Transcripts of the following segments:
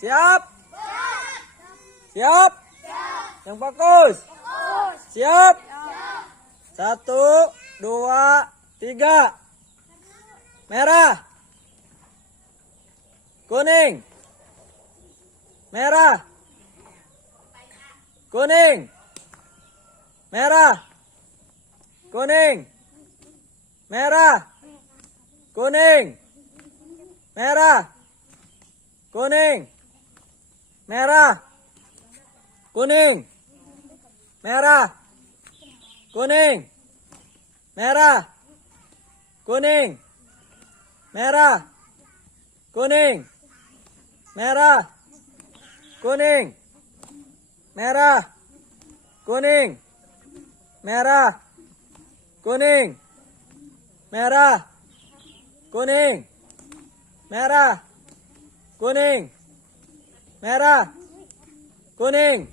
Siap? Siap? Yang fokus? Siap? 1, 2, 3. Merah. Kuning. Merah. Kuning. Merah. Kuning. Merah. Kuning. Merah. Kuning. Merah. Kuning. Merah. Kuning. Merah. Kuning. Merah. Kuning. Merah. Kuning. Merah. Kuning. Merah. Kuning. Merah. Kuning. Merah. Kuning. Merah. Kuning.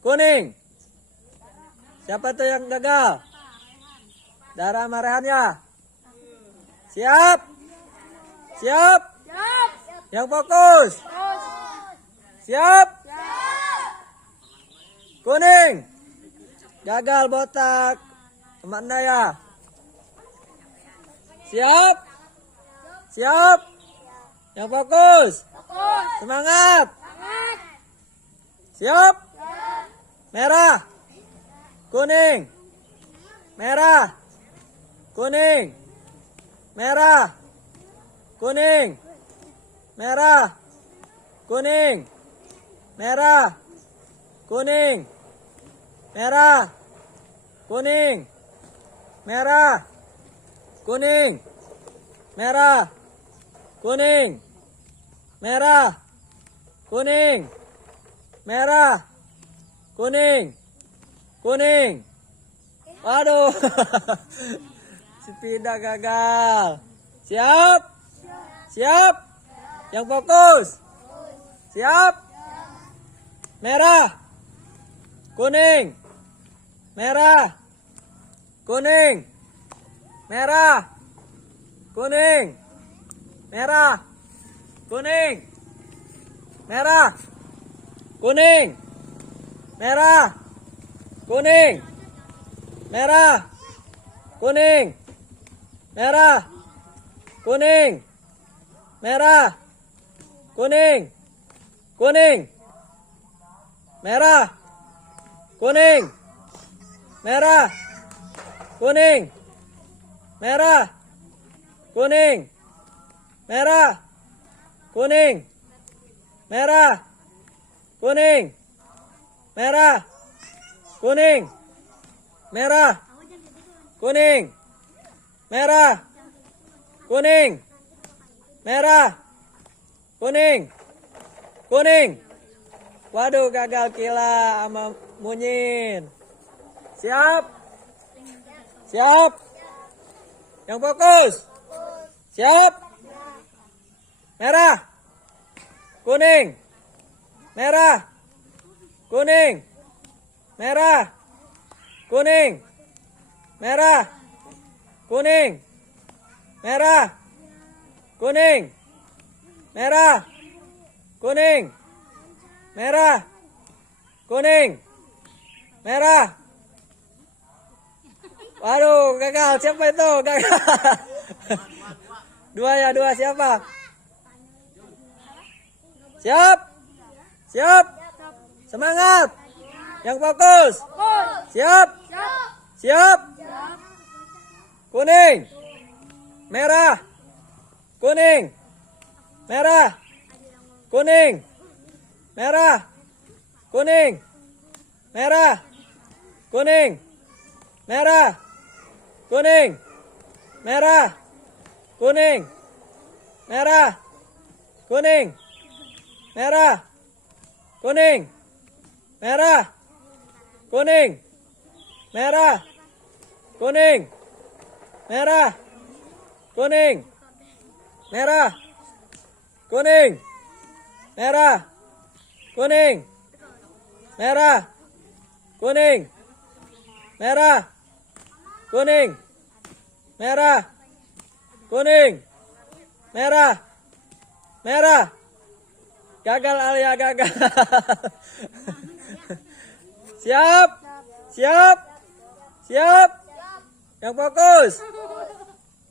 Kuning. Siapa tuh yang gagal? Darah marahannya. Siap? Siap? Yang fokus? Siap? Kuning. Gagal botak. Teman ya. Siap? Siap? Yang fokus? Semangat. Siap? Merah. Kuning. Merah. Kuning. Merah. Kuning. Merah. Kuning. Merah. Kuning. Merah. Kuning. Merah. Kuning. Merah. Kuning. Merah. Kuning. Merah. Kuning. Kuning. Waduh. Sepeda gagal. Siap? Siap? Yang fokus? Siap? Merah. Kuning. Merah. Kuning. Merah. Kuning. Merah. Kuning. Merah. Kuning. Merah. Kuning. Merah. Kuning. Merah. Kuning. Merah. Kuning. Kuning. Merah. Kuning. Merah. Kuning. Merah. Kuning. Merah. Kuning. Merah. Kuning. Merah. Kuning. Merah. Kuning. Merah. Kuning. Merah. Kuning. Kuning. Waduh, gagal kila sama Munyin. Siap? Siap? Yang fokus? Siap? Merah. Kuning. Merah. Kuning. Merah. Kuning. Merah. Kuning. Merah. Kuning. Merah. kuning, merah, kuning, merah. Waduh, gagal. Siapa itu? Gagal. Dua siapa? Siap? Siap? Semangat. Yang fokus. Siap? Siap? Kuning, merah, kuning, merah, kuning, merah, kuning, merah, kuning, merah, kuning, merah, kuning, merah, kuning, merah, kuning, merah, kuning, merah, kuning, merah, kuning, merah, kuning, merah, kuning, merah, kuning, merah, kuning, merah, kuning, merah, merah. Gagal Alia, gagal. Siap, siap, siap. Yang fokus.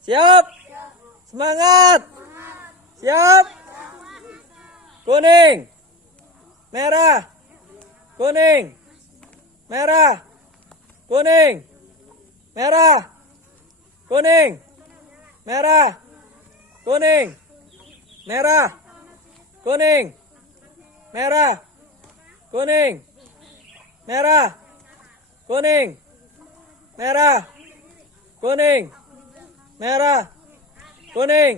Siap. Semangat. Siap. Kuning, merah, kuning, merah, kuning, merah, kuning, merah, kuning, merah, kuning, merah, kuning, merah, kuning, merah, kuning, merah, kuning,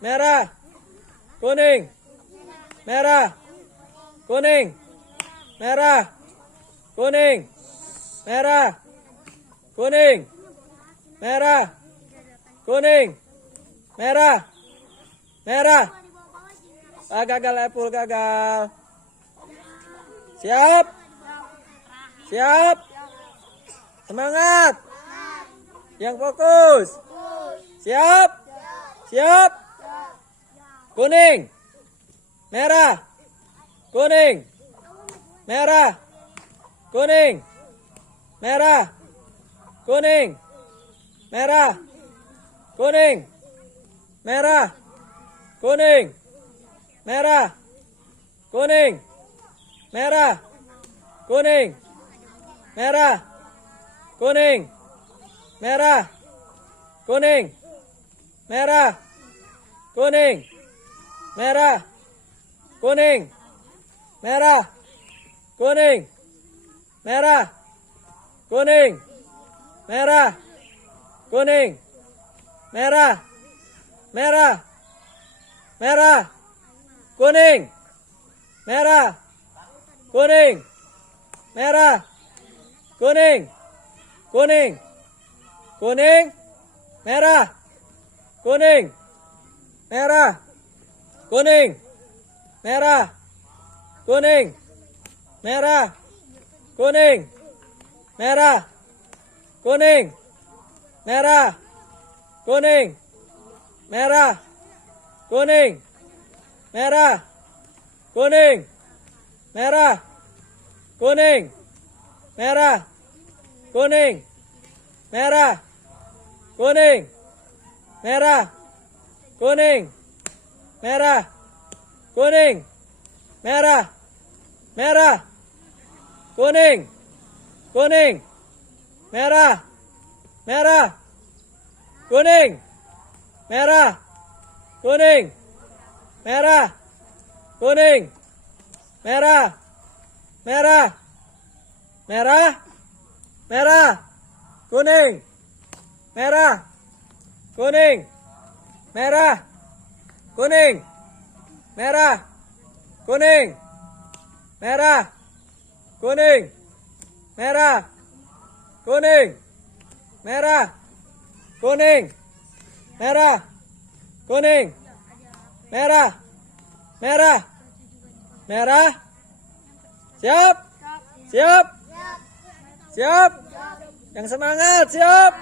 merah, kuning, merah, kuning, merah, kuning, merah, kuning, merah, kuning, merah, merah. Ah, gagal Epul, gagal. Siap, siap, semangat. Yang fokus. Siap, siap. Kuning, merah, kuning, merah, kuning, merah, kuning, merah, kuning, merah, kuning, merah, kuning, merah, kuning, merah, kuning, merah, kuning, merah, kuning, merah, kuning, merah, kuning, merah, kuning, merah, kuning, merah, merah, merah, kuning, merah, kuning, merah, kuning, kuning, kuning, merah, kuning, merah, kuning, merah, kuning, merah, kuning, merah, kuning, merah, kuning, merah, kuning, merah, kuning, merah, kuning, merah, kuning, merah, kuning, merah, kuning, merah, kuning, merah, merah, kuning, kuning, merah, merah, kuning, merah, kuning, merah, kuning, merah, merah, merah, merah, kuning, merah, kuning, merah, kuning, merah, kuning, merah, kuning, merah, kuning, merah, kuning, merah, kuning, merah, merah, merah. Siap, siap, siap. Yang semangat, siap,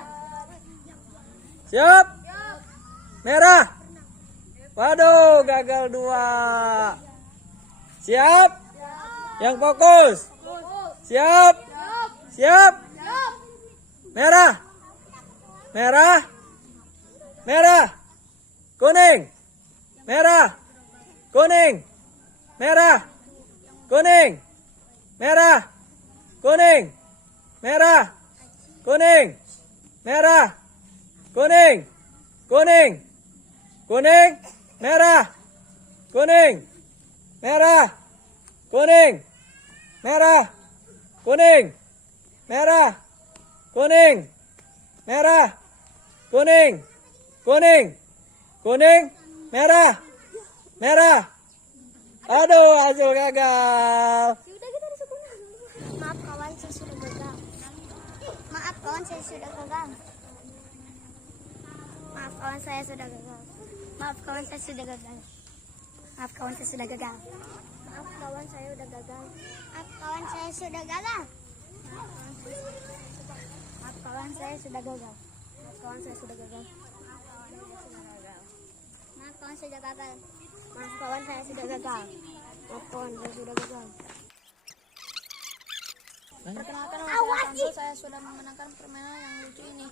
siap. Merah. Waduh, gagal 2. Siap? Yang fokus. Siap? Siap? Merah. Merah. Merah. Kuning. Merah. Kuning. Merah. Kuning. Merah. Kuning. Merah. Kuning. Merah. Kuning. Kuning. Kuning. Merah. Kuning. Merah. Kuning. Merah. Kuning. Merah. Kuning. Merah. Kuning. Kuning. Kuning. Merah. Merah. Aduh, hasil gagal. Maaf kawan, saya sudah gagal. Maaf kawan, saya sudah gagal. Maaf kawan, saya sudah gagal. Maaf kawan, saya sudah gagal. Maaf kawan, saya sudah gagal. Maaf kawan, saya sudah gagal. Maaf kawan, saya sudah gagal. Maaf kawan, saya sudah gagal. Maaf kawan, saya sudah gagal. Maaf kawan, saya sudah gagal. Maaf kawan, saya sudah gagal. Maaf kawan, saya sudah gagal. Perkenalkan, nama saya Santo, saya sudah memenangkan permainan yang lucu ini.